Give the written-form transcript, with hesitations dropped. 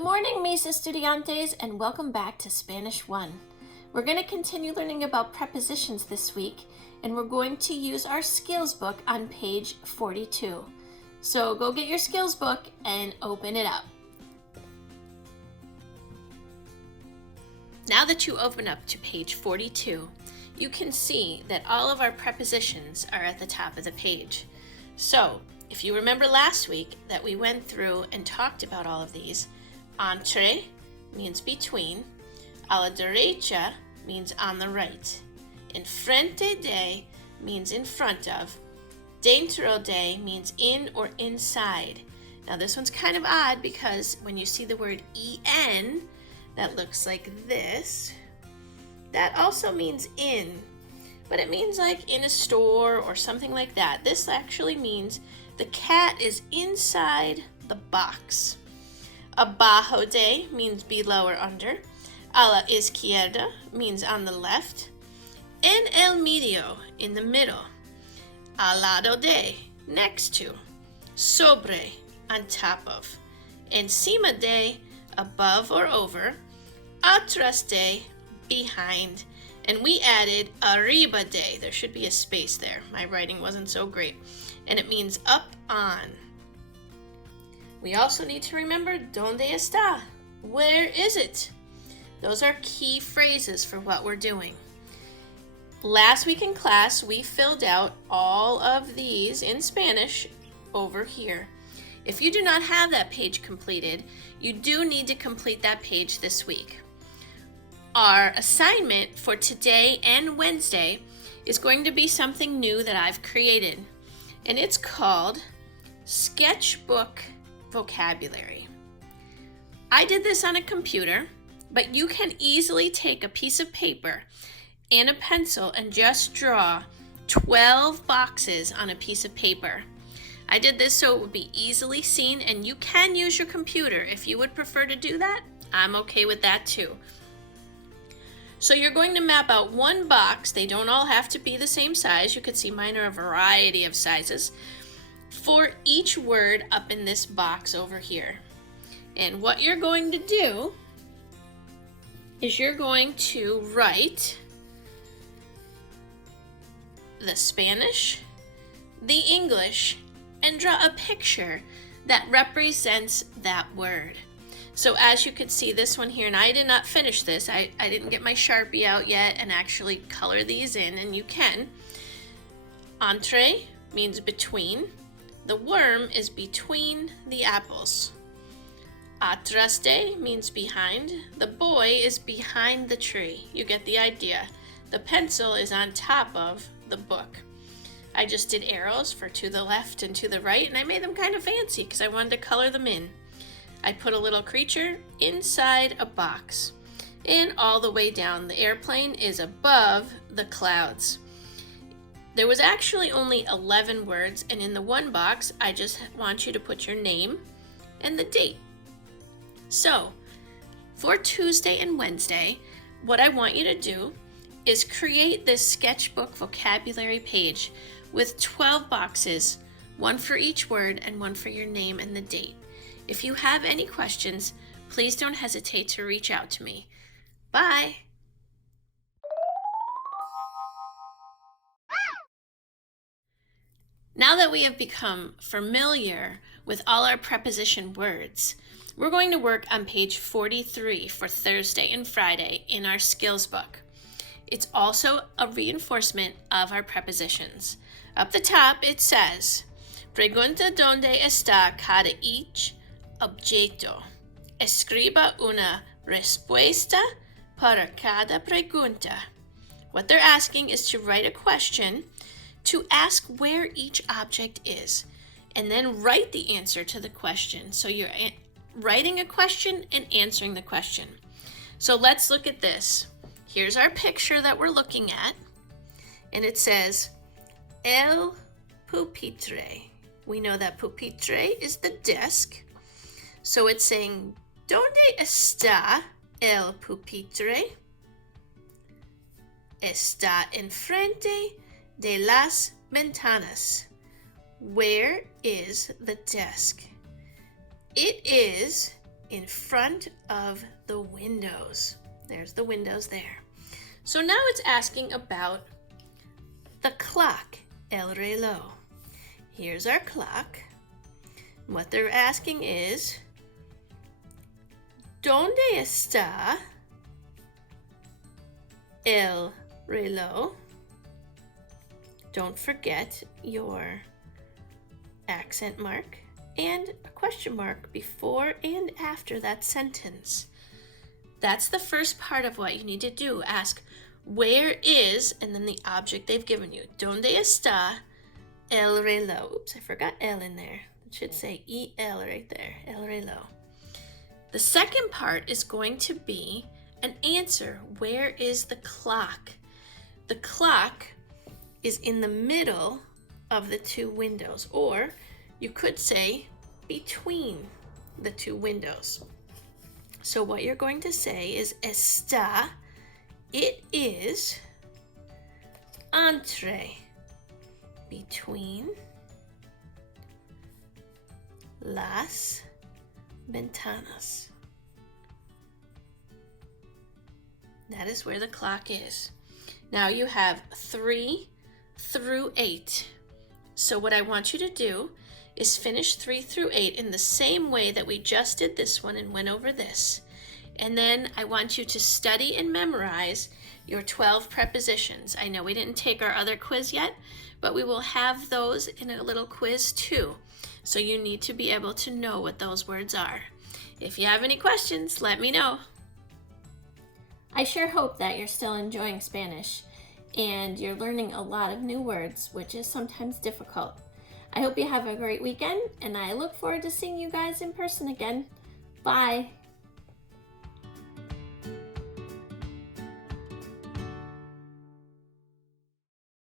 Good morning, mis estudiantes, and welcome back to Spanish 1. We're going to continue learning about prepositions this week, and we're going to use our skills book on page 42. So go get your skills book and open it up. Now that you open up to page 42, you can see that all of our prepositions are at the top of the page. So, if you remember last week that we went through and talked about all of these, entre means between, a la derecha means on the right, enfrente de means in front of, dentro de means in or inside. Now this one's kind of odd because when you see the word en, that looks like this, that also means in, but it means like in a store or something like that. This actually means the cat is inside the box. Abajo de means below or under. A la izquierda means on the left. En el medio, in the middle. Al lado de, next to. Sobre, on top of. Encima de, above or over. Atrás de, behind. And we added arriba de. There should be a space there. My writing wasn't so great. And it means up on. We also need to remember donde está? Where is it? Those are key phrases for what we're doing. Last week in class, we filled out all of these in Spanish over here. If you do not have that page completed, you do need to complete that page this week. Our assignment for today and Wednesday is going to be something new that I've created, and it's called Sketchbook Vocabulary. I did this on a computer, but you can easily take a piece of paper and a pencil and just draw 12 boxes on a piece of paper. I did this so it would be easily seen, and you can use your computer if you would prefer to do that. I'm okay with that too. So you're going to map out one box. They don't all have to be the same size. You can see mine are a variety of sizes for each word up in this box over here. And what you're going to do is you're going to write the Spanish, the English, and draw a picture that represents that word. So as you can see this one here, and I did not finish this, I didn't get my Sharpie out yet and actually color these in, and you can. Entre means between. The worm is between the apples. Atrás de means behind. The boy is behind the tree. You get the idea. The pencil is on top of the book. I just did arrows for to the left and to the right, and I made them kind of fancy because I wanted to color them in. I put a little creature inside a box. And all the way down, the airplane is above the clouds. There was actually only 11 words, and in the one box, I just want you to put your name and the date. So, for Tuesday and Wednesday, what I want you to do is create this sketchbook vocabulary page with 12 boxes, one for each word and one for your name and the date. If you have any questions, please don't hesitate to reach out to me. Bye! Now that we have become familiar with all our preposition words, we're going to work on page 43 for Thursday and Friday in our skills book. It's also a reinforcement of our prepositions. Up the top it says, Pregunta donde está cada each objeto. Escriba una respuesta para cada pregunta. What they're asking is to write a question to ask where each object is, and then write the answer to the question. So you're writing a question and answering the question. So let's look at this. Here's our picture that we're looking at, and it says, El pupitre. We know that pupitre is the desk. So it's saying, ¿Dónde está el pupitre? Está enfrente de las ventanas. Where is the desk? It is in front of the windows. There's the windows there. So now it's asking about the clock, el reloj. Here's our clock. What they're asking is, ¿Dónde está el reloj? Don't forget your accent mark and a question mark before and after that sentence. That's the first part of what you need to do. Ask, where is, and then the object they've given you. ¿Dónde está el reloj? Oops, I forgot el in there. It should say EL right there, el reloj. The second part is going to be an answer. Where is the clock? The clock is in the middle of the two windows, or you could say between the two windows. So what you're going to say is está, it is, entre, between, las ventanas. That is where the clock is. Now you have 3 through 8. So what I want you to do is finish 3 through 8 in the same way that we just did this one and went over this. And then I want you to study and memorize your 12 prepositions. I know we didn't take our other quiz yet, but we will have those in a little quiz too. So you need to be able to know what those words are. If you have any questions, let me know. I sure hope that you're still enjoying Spanish and you're learning a lot of new words, which is sometimes difficult. I hope you have a great weekend, and I look forward to seeing you guys in person again. Bye.